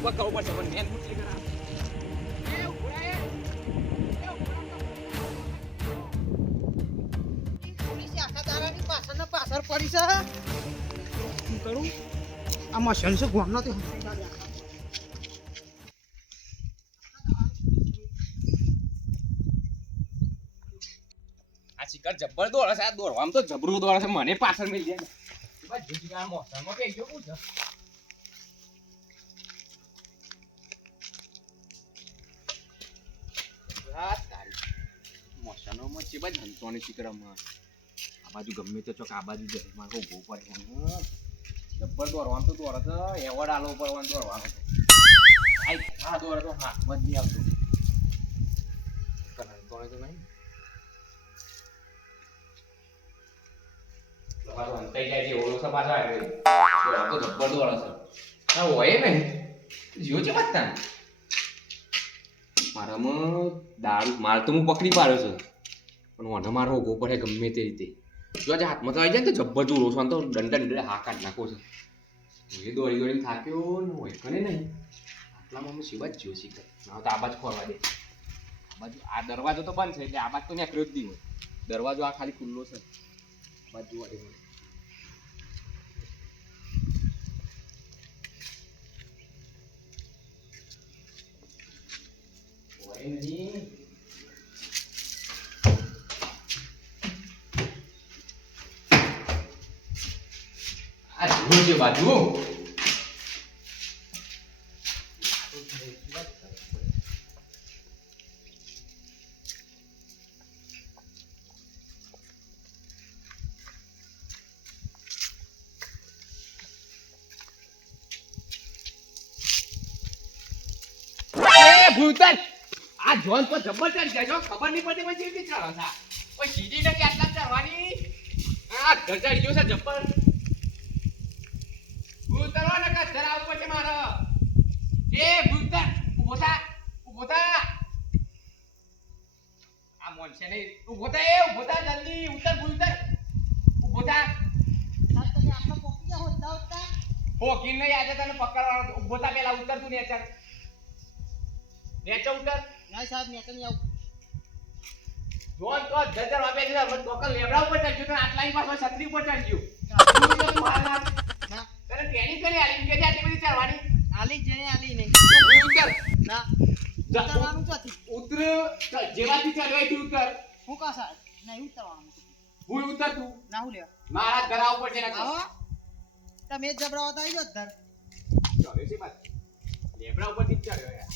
ઊભા કરવું પડશે પણ મેન મુશ્કેલ કરા પાછળ પડી છે શું કરું આ મશન છે ગોમ નથી આ શિકાર જબ્બર દોડે છે, આ દોડવામાં તો જબરું દોડે છે, મને પાછળ મળી જાય. મોસમમાં છે આ તારી. મોસમમાં ચેવા જ આ બાજુ ગમે તો ચોક આ બાજુ જાય મારે ઘઉં પડે. જબ્બર દોરવાનું તો દોડે તો એવોર્ડ આલો પડવાનું છે. આઈ, આ દોડે તો હાથમાં જ નહીં આવતું. કરંટ તો નહીં. જાય છે ઓળો છે પાછા આવ્યો તો ધબ્બર દોડે છે. હા હોય ને. જીવો છે વાતતા મારામાં દારૂ, મારે તો હું પકડી પાડ્યો છું. પણ મને મારો હોગો પડે ગમે તે રીતે. જો આજે હાથમાં તો આવી જાય ને જબ્બર જોડો છો તો દંડા દંડે હા કાઢ નાખો છે. એ દોડી દોડીને થાક્યો ને હોય કને નહીં. આટલામાં હું શિવા જ જ્યો શીખર ના તો આ બાજુ ખોરવા દે. બાજુ, આ દરવાજો તો બંધ છે, એટલે આ બાજુ તો નીકળ્યો જ નહીં દરવાજો આ ખાલી ખુલ્લો છે. બાજુ જોવા જુઓ છે બાજુ આ જોન પર જબ્બર ચડી જો ખબર નહીં પડતી પછી કેવી ચડો હતા કોઈ સીધી ને કેટલા ચડવાની? આ ગયો છે જબ્બર ભૂતરો ને કે ધરા ઉપર છે મારો? એ ભૂતર ઊભો થા ઊભો થા. આ મોન છે નહીં. ઊભો થા એ ઊભો થા જલ્દી ઉતર ભૂતર ઊભો થા. પોકી નહીં આજે તને પકડવાનો. ઊભો થા પેલા ઉતર તું નેચર. નેચર ઉતર. ના સાહેબ નેચર નહીં આવું. જોન તો જજર વાપે છે ટોકન લેબડા ઉપર ચડ્યું તો આટલાની પાછો છત્રી ઉપર ચડ્યું. તને ટ્રેનિંગ કરી આલી કે આટલી બધી ચડવાની આલી જેને આલી નહીં. ઉતર ના. ઉતરવાનું ક્યાંથી? ઉતર જેવાથી ચડવાયથી ઉતર. હું કા સાહેબ? નહીં ઉતરવાનું ભૂઈ ઉતર તું. ના હું લેવા. મારા ઘર ઉપર છે ને આવો તમે જબરાવા તો આવી જાઓ ધર ચડ્યો છે લેબડા યાર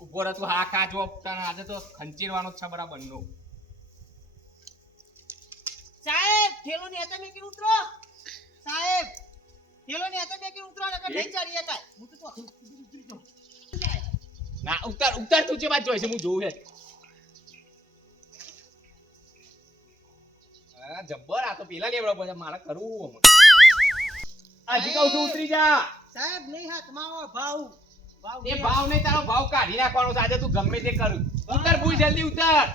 ઊભો રહે તું હા ખા જો તને આજે તો ખંચીરવાનો જ છે બરાબર નો. સાહેબ ઠેલો ને હતા મેં કીધું ઉતરો. સાહેબ થેલો ને હતા મેં કે ઉતરો ચડીએ કાંઈ. હું તો તો ના ઉતર ઉતર તું જે વાત જોઈ છે હું જોઉં હે જબ્બર આ તો પેલા લેવડો પછી મારે કરવું. હજી કહું છું ઉતરી જા. સાહેબ નહીં હાથમાં માવો ભાવ. ભાવ એ ભાવ નહીં તારો ભાવ કાઢી નાખવાનો છે આજે તું ગમે તે કરું. ઉતર ભૂલ જલ્દી ઉતર.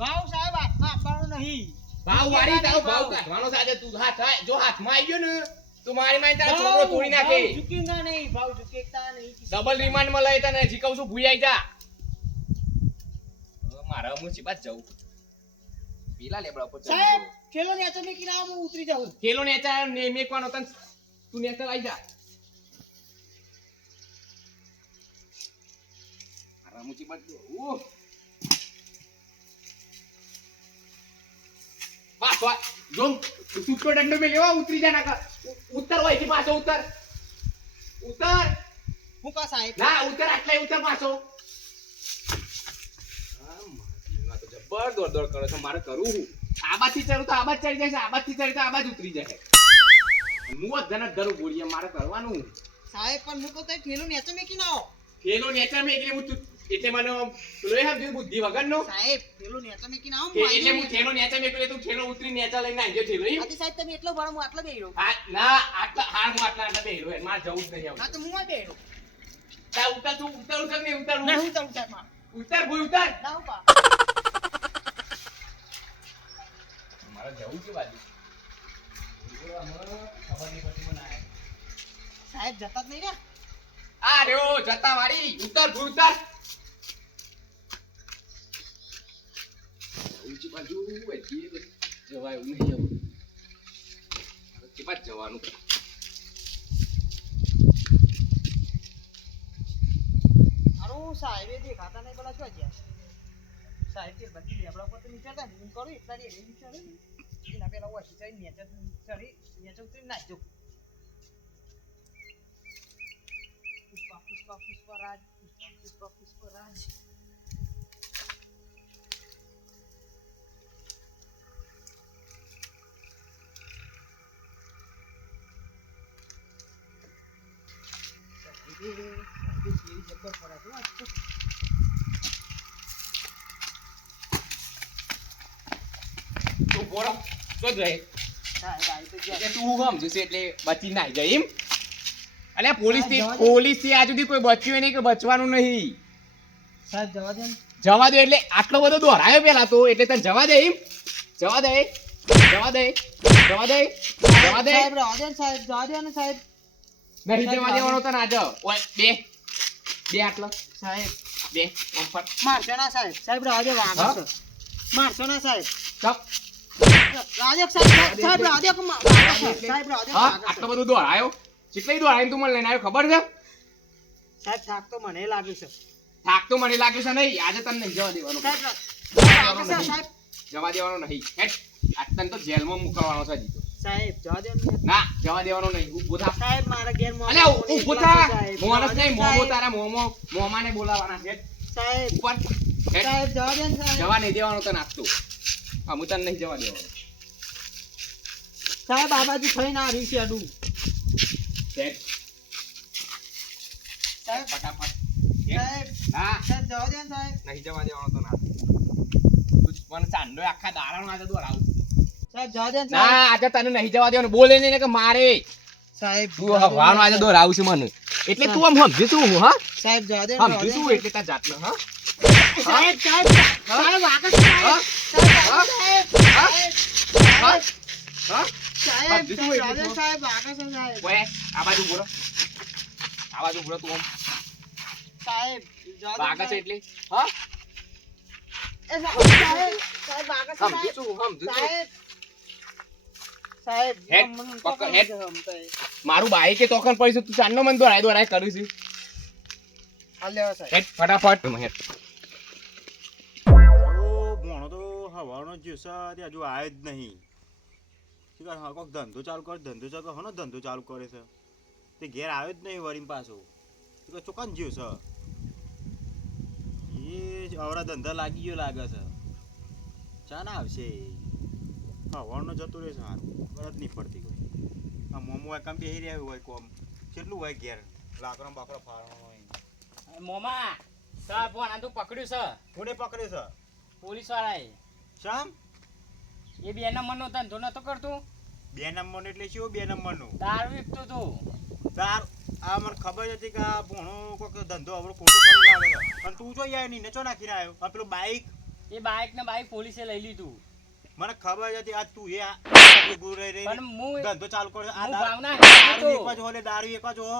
ભાવ સાહેબ હાથમાં આપવાનો નહીં. ભાવ વાળી તારો ભાવ કાઢવાનો સાથે તું હાથ જો હાથમાં આવી ગયો ને તું મારી મારી તારા છોકરો તોડી નાખે. ઝુકેગા નહીં ભાવ ઝુકેગા નહીં ડબલ રિમાન્ડમાં લઈ તને હજી છું ભૂઈ આવી જા. મારા સીધા જવું પેલા લેબડા ઉપર સાહેબ ખેલો થેલો ને હતા મેં કીધું હું ઉતરી જાઉં. પેલો નેચા ને મેકવાનો તન તું નેચર આવી જા. મારા મુસીબત જો જો સૂટો દંડો મે લેવા ઉતરી જા નાખા. ઉત્તર હોયથી પાછો ઉત્તર ઉત્તર હું કા સાહેબ ના ઉત્તર આટલા ઉત્તર પાછો. તો જબ્બર દોડ દોડ કરો છો. મારે કરવું હું? આબાથી ચડું તો આબાદ ચડી જાય છે. આબાદથી ચડી તો આબાદ ઉતરી જાય. હું જ ધનક ધરું બોલીએ મારે કરવાનું સાહેબ પણ હું તો તઈ થેલો ને મેકી ના આવો. પેલો નેચર મેં એટલે હું તું એટલે મને પેલો એ સમજ્યું બુદ્ધિ વગરનો સાહેબ થેલો નેચા મેં કીધું આવો એટલે હું આવી થેલો નેચર મેં એટલે તું થેલો ઉતરી નેચા લઈને આવ્યો થેલો એમ? આથી સાહેબ તમે એટલો ભણો હું આટલો બેહીરો હા ના આટલા હાર હું આટલા આટલા બેહીરો હે જવું જ નહીં હા આવું તો હું આ બેહ્યો. તા ઉતર તું ઉતર ઉતર ને ઉતર? ના હું તરું માં. ઉતર ભૂઈ ઉતર. ના ઉપા મારા જવું છે બાજુ. સાહેબ જતા જ નહીં ને આ રહ્યો જતા વાળી. ઉતર ભૂ ઉતર. ઊંચી બાજુ વચ્ચે જવાય એવું નહીં. વચ્ચે પાછ જવાનું. સાહેબે દેખાતા નહીં, પેલા શું ગયા સાહેબ કે બધી લેબડા ઉપર તો નીચળતા ને હું કરું, એટલા રે નીચળે ને. એના પેલા ઓછી ચડી નીચે ચડી નેચર ઉતરી નાખજો પુષ્પા પુષ્પા પુષ્પા રાજ પુષ્પા પુષ્પા પુષ્પા કે બચવાનું નહીં સાહેબ જવા દે ને જવા દે એટલે આટલો બધો દોરાયો પેલા તો એટલે તને જવા દે એમ જવા દે જવા દે જવા દે. જવા દે સાહેબ જવા દે. ને સાહેબ નહીં જવા દેવાનો બે. બે આટલો. સાહેબ બે કમ્ફર્ટ મારશો ના સાહેબ. સાહેબ રાજે હા? છે. મારશો ના સાહેબ. ચાપ. રાજક સાહેબ સાહેબ રહેવા દે કે મા- વાંધો છે. સાહેબ. આટલો બધો દોરાયો કેટલી દોરાઈને તું મને લઈને આવ્યો ખબર છે? સાહેબ થાક તો મને લાગ્યું છે. થાક તો મને લાગ્યું છે નહીં. આજે તને નહીં જવા દેવાનો. સાહેબ જવા દેવાનો નહીં. હેટ આજ તને તો જેલમાં મોકલવાનો છે હજી સાહેબ જવા દે ના જવા દેવાનો નહીં ઊભો થા. સાહેબ મારા ઘેર મોં અલ્યા મોં થા. છે, નહીં મોમો તારા મોમો મોમાને બોલાવાના છે. સાહેબ ઉપર. સાહેબ જવા દે ને સાહેબ. જવા નહીં દેવાનો તને આપતો હા હું તને નહીં જવા દેવાનો. સાહેબ આ બાજુ થઈને આવ્યું છે અડું. હેટ સાહેબ ફટાફટ. સાહેબ હા. સાહેબ જવા દે સાહેબ. નહીં જવા દેવાનો તને આપતો મને ચાંદો આખા દાડાનો આજે દોરાવું સાહેબ જવા દે ને આજે તને નહીં જવા દેવાનું. બોલે નહીં કે મારે. સાહેબ તું હવાનો આજે દોરાવું આવશે મને. એટલે તું આમ સમજી તું હા સાહેબ જવા દે સમજી તું એટલે તાર જાતનો હા? સાહેબ સાહેબ સાહેબ આગળ સાહેબ. સાહેબ સાહેબ. સાહેબ સાહેબ સાહેબ આગળ સાહેબ. ઓય આ બાજુ બોલો. આ બાજુ બોલો તું આમ. સાહેબ જવા છે એટલે? હા? એ સાહેબ સાહેબ સાહેબ આગળ છે, સમજી તું સમજી તું સાહેબ તો. મારું ભાઈ કે તોકન પડી તું ચાંદનો તો દોરાય દોરાય કરું છું. હાલ લેવા સાહેબ. હેટ ફટાફટ. હેટ ભણો તો હવાનો જ છે તે હજુ આવે જ નહીં. શું કરે હા કોઈક ધંધો ચાલુ કરે ધંધો ચાલુ કરે. હનો ધંધો ચાલુ કરે છે. તે ઘેર આવ્યો જ નહીં વરીમ પાછો. શું કહે ચોકન એ જ આવડા ધંધા લાગી ગયો લાગે છે. ચા ના આવશે. હવાનો જતો રહે છે સારું. ખબર નહીં પડતી કોઈ. આ મોમો હોય કામ બેહી રહ્યા હોય કોમ. કેટલું હોય ઘેર? લાકડો બાકડો ફાળવાનો હોય. મોમા સાહેબ ફોન આ તું પકડ્યું છે. કોને પકડ્યું છે? પોલીસ વાળાએ શામ? એ બે નંબરનો ધંધો નતો કરતું? બે નંબરનું એટલે શું બે નંબરનું? દારૂ વિકતું તું. તાર આ મને ખબર હતી કે આ ભણો કોઈક ધંધો આપણો ખોટો કરી લાગે પણ તું જો યાર નીચો નાખીને આવ્યો? આ પેલું બાઈક એ બાઇક ને બાઇક પોલીસે લઈ લીધું. મને ખબર હતી આ તું એ પણ હું ધંધો ચાલુ કર્યો આ ભાવના એક જ હોલે દારૂ એક જ હો.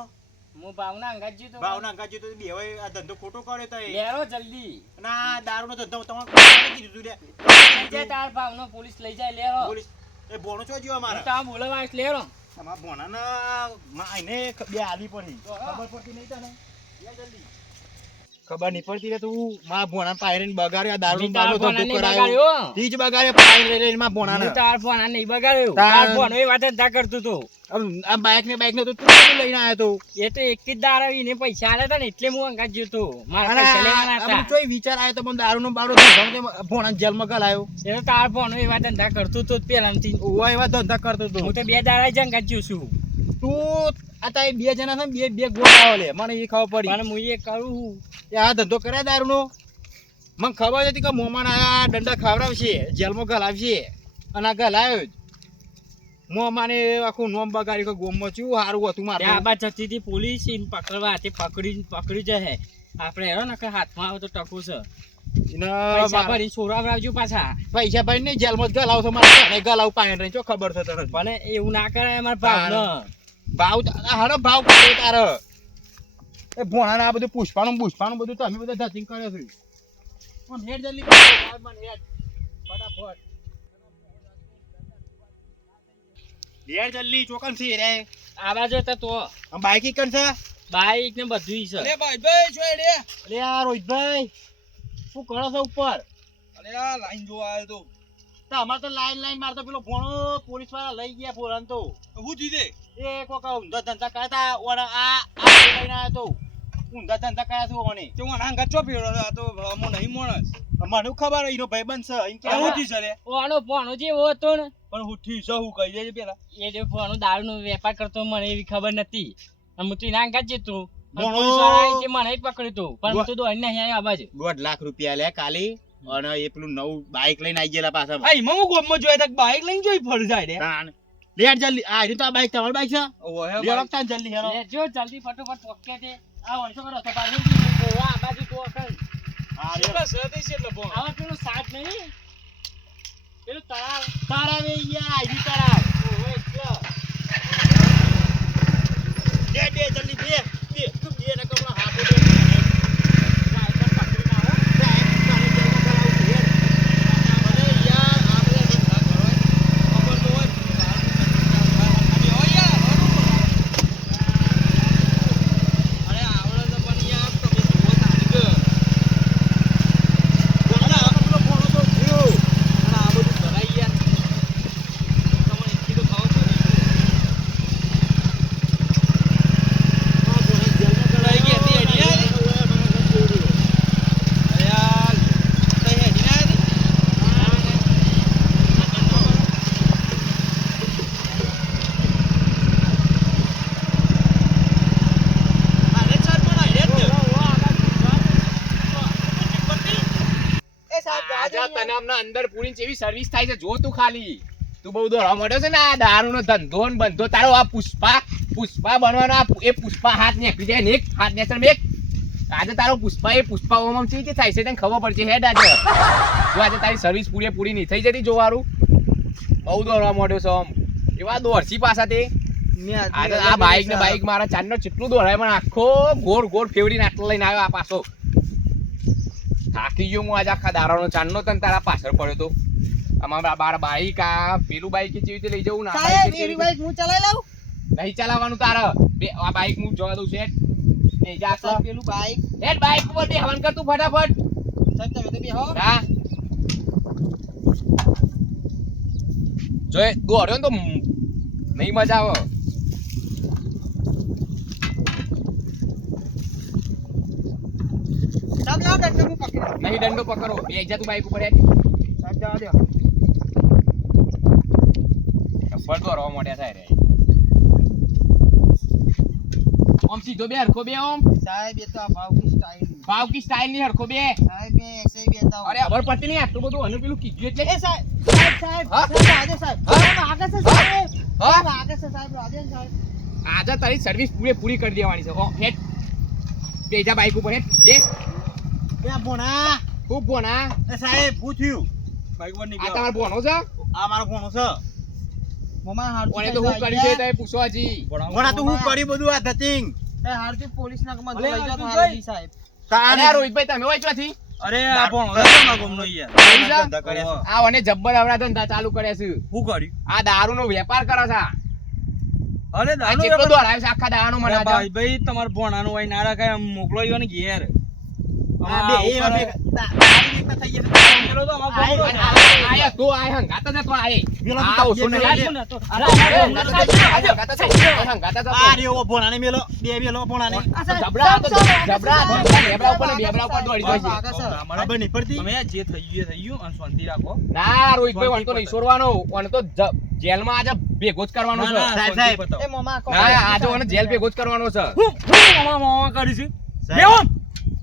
હું ભાવના અંગાજી તો ભાવના અંગાજી તો બે હોય આ ધંધો ખોટો કરે તો લેરો જલ્દી. ના દારૂનો ધંધો તમારે કીધું લે? જે તાર ભાવનો પોલીસ લઈ જાય લેરો. પોલીસ એ બોણો છો જીવા મારા? તા બોલવા લેરો. તમારા ભણાના માં આઈને બે આલી પડી. ખબર પડતી નહીં તને? લે જલ્દી. ખબર નહીં પડતી તું. મારા ભોણા પાયરીને બગાડ્યો આ દારૂ મેં તો બગાડ્યો. તીજ બગાડ્યો પાયરી લઈ લઈને મારા ભોણાને. હું તાર ભોણા નહીં બગાડ્યો? તાર- ભોણો એ વાત તા કરતો તો. આ બાઈક ને બાઈક ને તો તું લઈને આવ્યો તો? એ તો એક જ દારૂ ને પૈસા આલ્યા તા ને એટલે હું અંગાત તો. મારા પૈસા લેવાના હતા. ચોય વિચાર આવ્યો તો મને દારૂ નો બાડો તે ભોણા જેલમાં ગલાયો. એ તાર ફોન એ વાત ધંધા કરતો તો પેલા થી ઓવા એવા ધંધા કરતો તો. હું તો બે દારા જ અંગાત જ્યું છું. તું આ બે જણા છે બે બે ગોળ આવો લે. મને એ ખબર પડી. મને હું એ કરું છું એ આ ધંધો કરે દારૂનો? મને ખબર હતી કે મોમાન આ દંડા ખવડાવશે જેલમાં ગલાવશે. અને આ ગલાવ્યો જ. મોમાને આખું નોમ બગાડી કે ગોમમાં ચેવું સારું હતું મારે. આ આબા જતી હતી પોલીસ પકડવા તે પકડી પકડી જશે આપણે હેરો ને હાથમાં આવે તો ટકું છે. પૈસા ભરી છોરાવરાવજો પાછા. પૈસા ભાઈ નહીં જેલમાં જ ગલાવ મારે. ગલાવ પાણી રહી ચો ખબર છે તને. પણ એવું ના કરે અમારા ભાવનો ભાવ હારો ભાવ કરે તારે. એ ભોણાને આ બધું પુષ્પાનું પુષ્પાનું બધું તમે બધા ધતિંગ કરે છે. પણ હેડ જલ્દી હેડ. ફટાફટ. હેડ જલ્દી ચોકન છે રે. આવા જો તો બાઈક ઈ છે બાઈક ને બધું છે. અરે ભાઈ ભાઈ છો રે અરે આ રોહિતભાઈ શું કરો છો ઉપર? અરે આ લાઈન જોવા આવ્યો તો. તો અમારે તો લાઈન લાઈન મારતો પેલો ફોણો પોલીસવાળા લઈ ગયા ફોરન તો. હું દીધે એ કોક ઊંધા ધંધા કરતા ઓને આ આ લઈને આવ્યો તો. ઊંધા ધંધા કર્યા છું ઓને તે હું આંગા ચો પીડો આ તો અમો નહીં મોણસ. મને ખબર એનો ભાઈબંધ છે એમ કે હું થી સરે ઓનો ફોણો જેવો હતો ને. પણ હું થી સહુ કહી દેજે પેલા. એ જે ભણો દારૂનો વેપાર કરતો મને એવી ખબર નથી. અમે હું તો એના અંગાત જ જતો. આવી મને પકડી પકડ્યું તું. પણ તું તો અહીંયા અહીં છે દોઢ લાખ રૂપિયા લે કાલી. અને એ પેલું નવું બાઈક લઈને આવી ગયેલા પાછા હું ગોમમાં જોયા તક બાઈક લઈને જોઈ ફળ જાય રે. લેટ જલ્દી. આ તો આ બાઈક તમારી બાઇક છે? ઓહો હે વખત જલ્દી હેરો. જો જલ્દી ફટોફટ પોકે છે આ વણસો કરો તો પાછળ આ બાજુ તો અકલ છે એટલે આવા પેલું સાત નહીં? પેલું તળાવ તારા વે યા આ રહ્યું તારા ઓહો એટલે. બે બે જલ્દી બે બે. બે ને કમલા હાથો દે રાયતા પકડીને આવો સાહેબ, તારે જેલમાં કરાવવું છે. અરે યાર આ બધા ધંધા કરો એ. ખબર તો હોય અને હોય યાર અરે આવડે તો પણ યાર તમે જુઓ તારી કે અરે આ પેલો ભોણો તો થયો. અને આ બધું ભરાઈ યાર તમને એટલી તો ખબર પડી આ ભોણો જેલમાં લઈ ગયા તે કરાવ્યો. હેડી હવે મને નથી જોયું. અરે યાર તઈ હેડી ના હતી આને ચાર પણ આઈ રે એ સાહેબ આજા અંદર પૂરી જેવી સર્વિસ થાય છે. જો તું ખાલી. તું બહુ દોડવા માંડ્યો છે ને આ દારૂનો ધંધો ને બંધો. તારો આ પુષ્પા પુષ્પા બનવાનો આ એ પુષ્પા હાથ નીકળી જાય ને એક હાથ નીકળે ને એક. આજે તારો પુષ્પા એ પુષ્પા ઓમ ચી રીતે થાય છે તને ખબર પડશે. હેડ આજે જો આજે તારી સર્વિસ પૂરી પૂરી નહીં થઈ જતી જોવારું. બહુ દોડવા માંડ્યો છે આમ. એવા દોરસી પાછા તે. આ બાઈક ને બાઈક મારા ચાંદનો જેટલું દોડાય પણ આખો ગોળ ગોળ ફેવડીને આટલો લઈને આવ્યો આ પાછો. થાકી ગયો હું આજે આખા દારાનો ચાંદનો તને તારા પાછળ પડ્યો તો. અમારા બાર બાઈક આ પેલું બાઈક કેવી રીતે લઈ જવું ના બાઈક હું ચલાવી લઉં? નહીં ચલાવવાનું તારે. બે આ બાઈક હું જોવા દઉં જા સાહેબ પેલું બાઈક. હેડ બાઈક ઉપર બે હવન કર તું ફટાફટ. સાહેબ તમે તો બેહો. હા. જો દોડ્યો ને તો નહીં મજા આવે સાહેબ લાવ દંડ હું પકડી લઉં. નહીં દંડો પકડો. બે જા તું બાઈક ઉપર હેડ જવા દો. થાય રે. ઓમ સીધો બે હરખો બે ઓમ. સાહેબ એ તો આ ભાવકી સ્ટાઈલ ભાવકી સ્ટાઈલની હરખો બે. સાહેબ એ એસે બેતા અરે અબર પડતી નહીં આટલું બધું અને પેલું કીધું એટલે. એ સાહેબ સાહેબ સાહેબ આજે સાહેબ. હા? આગળ છે સાહેબ. હા? આગળ છે સાહેબ આજે સાહેબ. આજે તારી સર્વિસ પૂરે પૂરી કરી દેવાની છે. ઓ હેડ બેજા બાઈક ઉપર હેડ બે. ત્યાં ભોણા ખૂબ ભોના એ સાહેબ શું થયું? બાઈક આ તમારો ભોનો છે? આ મારો ભોણો છે. મમ્મા હાડતું કોને તો હું કર્યું છે તે પૂછો હજી? ભોણા તું શું કર્યું બધું આ ધતિંગ એ હાડતી પોલીસ ના કમાં લઈ જાઓ તો સાહેબ. અરે રોહિતભાઈ તમે હોય ચોથી અરે આ ભણો ધંધા કર્યા છે. આ અને જબ્બર આવડા ધંધા ચાલુ કરે છે. શું કર્યું? આ દારૂ નો વેપાર કરે છે. અરે છે આખા દારૂ મને. ભાઈ ભાઈ તમારા ભણાનું હોય ના રાખાય મોકલો ને ઘેર. જ થઈ ગયું એ થઈ ગયું અને શાંતિ રાખો. ના રોહિતભાઈ વણ નહીં છોડવાનો. વણ જેલમાં આજે ભેગો જ કરવાનો છે. સાહેબ, સાહેબ. આજે જેલ ભેગો જ કરવાનો છે. હું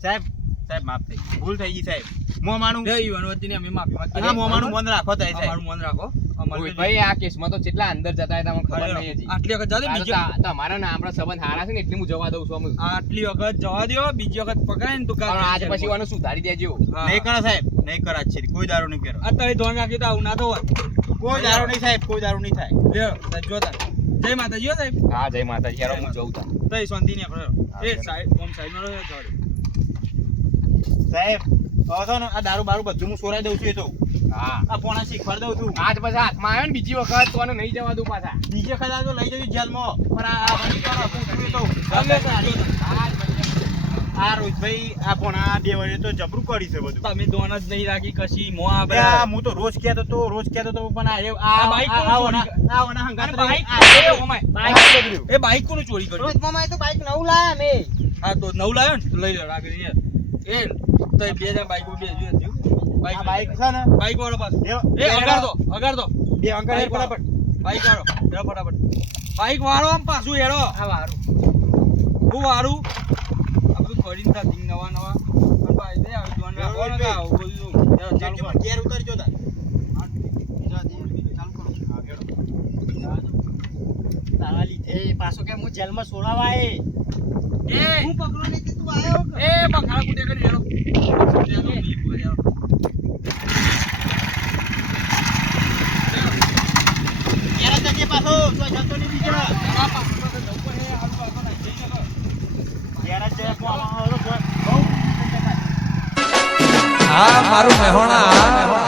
સાહેબ સાહેબ માફ થઈ ગઈ. ભૂલ થઈ ગઈ સાહેબ. મોમાનું જય યુવાન અમે માફી માંગીએ. હા મોમાનું મન રાખો તાય સાહેબ. અમારું મન રાખો. અમારું આ કેસમાં તો કેટલા અંદર જતા હતા મને ખબર નહીં હજી. આટલી વખત જાઓ બીજી. તમારા ને આપણા સંબંધ હારા છે ને એટલે હું જવા દઉં છું અમે આટલી વખત જવા દો બીજી વખત પકડાય ને તો પણ આજે પછી વાનું સુધારી દેજો. નહીં કરો સાહેબ નહીં કરા છે કોઈ દારૂ નહીં કરો અત્યારે ધોન રાખ્યું તો આવું ના થવાય કોઈ દારૂ નહીં સાહેબ કોઈ દારૂ નહીં થાય. લ્યો તાર જો જય માતાજી સાહેબ. હા જય માતાજી. યાર હું જઉં તા તઈ શાંતિ ને એ સાહેબ ઓમ જોડે સાહેબ હવે ને આ દારૂ બારૂ બધું હું સોરાઈ દઉં છું એ તો. હા. આ પોણા શીખવાડ દઉં છું. આજ પછી હાથમાં આવ્યો ને બીજી વખત તો નહીં જવા દઉં પાછા. બીજી વખત તો લઈ જજો જેલમાં. પણ આ આ વળી એ તો. ગમે આ રોજભાઈ આ પોણા બે વર્ષે તો જબરું કરી છે બધું. તમે દોન જ નહીં રાખી કશી મો આ હું તો રોજ કહેતો તો રોજ કહેતો તો પણ આ આ બાઈક આ- ઓના- આ ઓના હંગાત બાઈક એ ઓમાય, બાઈક. એ બાઈક કોનું ચોરી કર્યું રોજ મામા તો બાઈક નવું લાયા મે હા તો નવું લાયો ને લઈ લો રાખી એ તો બે હજાર બાઈક બે જો આ બાઈક છે ને? બાઈક વાળો પાછો. એ અગાડ દો અગાડ દો બે અંકલ ફટાફટ. બાઈક વાળો હેડો ફટાફટ. બાઈક વાળો આમ પાછું એડો હા વાળું હું વારું? આ બધું નવા નવા. અને ભાઈ દે આવી જોન રાખો ને આવું બધું. હેડો ચાલુ કરો. જેટલી પણ ઘેર ઉતારજો તાર. તારા લીધે. પાછો કે હું જેલમાં સોડાવા એ. હું પકડો નહીં તે તું આયો કે? એ બખાડા કુટે કરી જવું મારું મહેણા